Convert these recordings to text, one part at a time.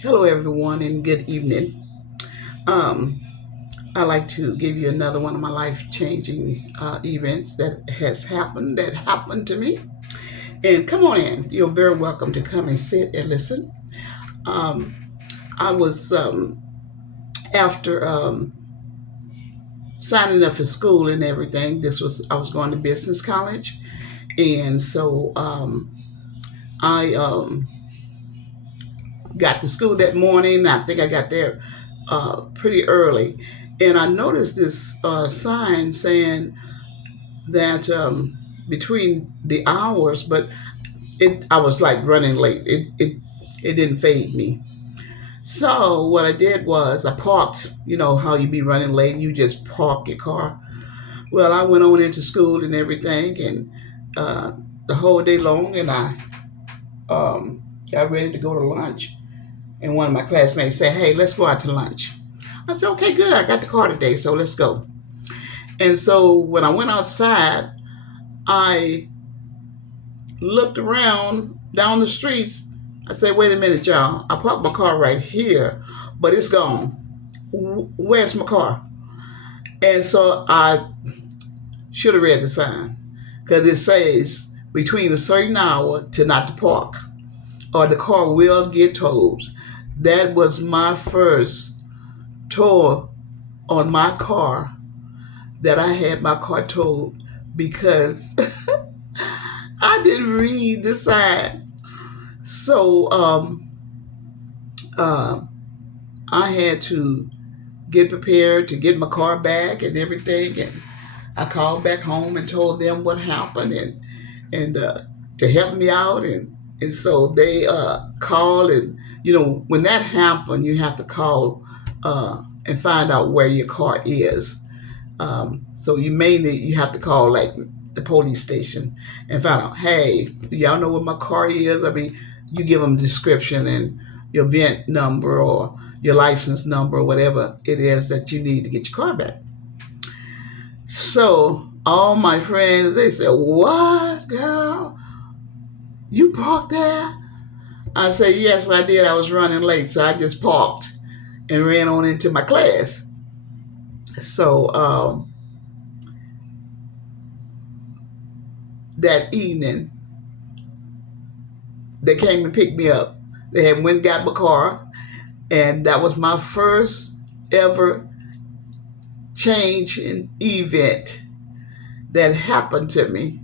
Hello, everyone, and good evening. Um, I'd like to give you another one of my life-changing events that happened to me. And come on in. You're very welcome to come and sit and listen. Um, I was after signing up for school and everything. I was going to business college, and so I got to school that morning. I think I got there pretty early, and I noticed this sign saying that between the hours, but I was like running late. It didn't fade me. So what I did was I parked. You know how you be running late, and you just park your car. Well, I went on into school and everything, and uh, the whole day long, and I got ready to go to lunch. And one of my classmates said, "Hey, let's go out to lunch." I said, "Okay, good. I got the car today, so let's go." And so when I went outside, I looked around down the streets. I said, "Wait a minute, y'all. I parked my car right here, but it's gone. Where's my car?" And so I should have read the sign because it says between a certain hour to not to park or the car will get towed. That was my first tow on my car, that I had my car towed because I didn't read the sign. So uh, I had to get prepared to get my car back and everything. And I called back home and told them what happened, and to help me out. And so they called, and when that happened, you have to call and find out where your car is. So you have to call like the police station and find out, hey, do y'all know where my car is? I mean, you give them a description and your VIN number or your license number or whatever it is that you need to get your car back. So all my friends, they said, "What, girl? You parked there?" I said, "Yes, I did. I was running late, so I just parked and ran on into my class." So that evening, they came and picked me up. They had went and got my car, and that was my first ever change in event that happened to me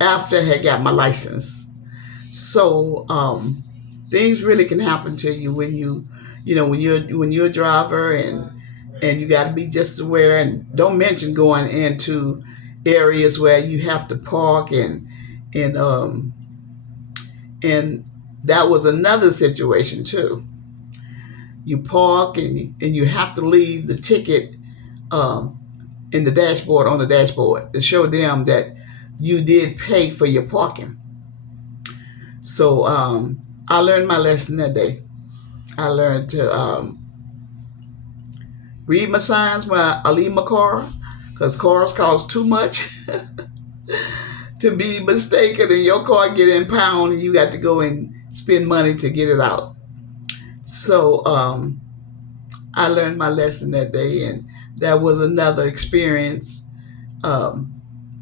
after I had got my license. So things really can happen to you when you're a driver, and you got to be just aware, and don't mention going into areas where you have to park, and and that was another situation too. You park, and you have to leave the ticket um, in the dashboard, on the dashboard, to show them that you did pay for your parking. So I learned my lesson that day. I learned to read my signs when I leave my car, because cars cost too much to be mistaken, and your car get impounded, and you got to go and spend money to get it out. So I learned my lesson that day, and that was another experience um,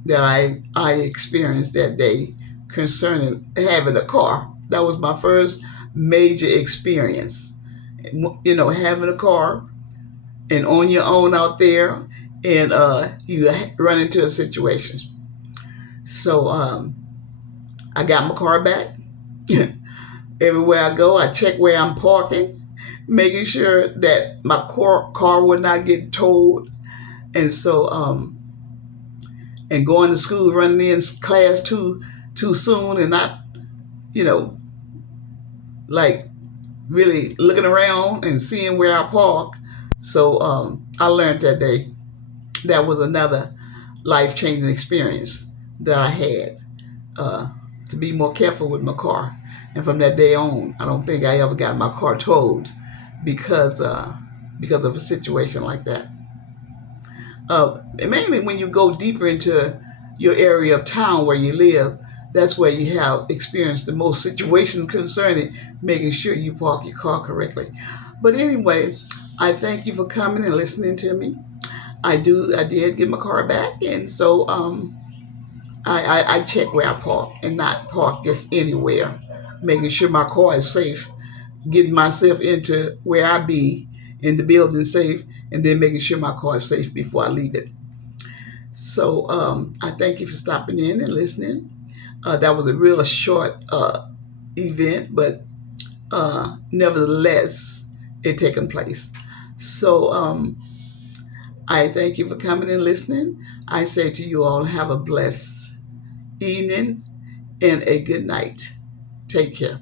that I experienced that day concerning having a car. That was my first major experience. Having a car and on your own out there, and you run into a situation. So I got my car back. Everywhere I go, I check where I'm parking, making sure that my car would not get towed. And so and going to school, running in class too soon, and not you know like really looking around and seeing where I park. So I learned that day. That was another life changing experience that I had, uh, to be more careful with my car. And from that day on, I don't think I ever got my car towed because because of a situation like that. Mainly when you go deeper into your area of town where you live, That's where you have experienced the most situations concerning making sure you park your car correctly. But anyway, I thank you for coming and listening to me. I did get my car back, and so I check where I park and not park just anywhere, making sure my car is safe, getting myself into where I be in the building safe, and then making sure my car is safe before I leave it. So I thank you for stopping in and listening. That was a real short event, but nevertheless, it taken place. So I thank you for coming and listening. I say to you all, have a blessed evening and a good night. Take care.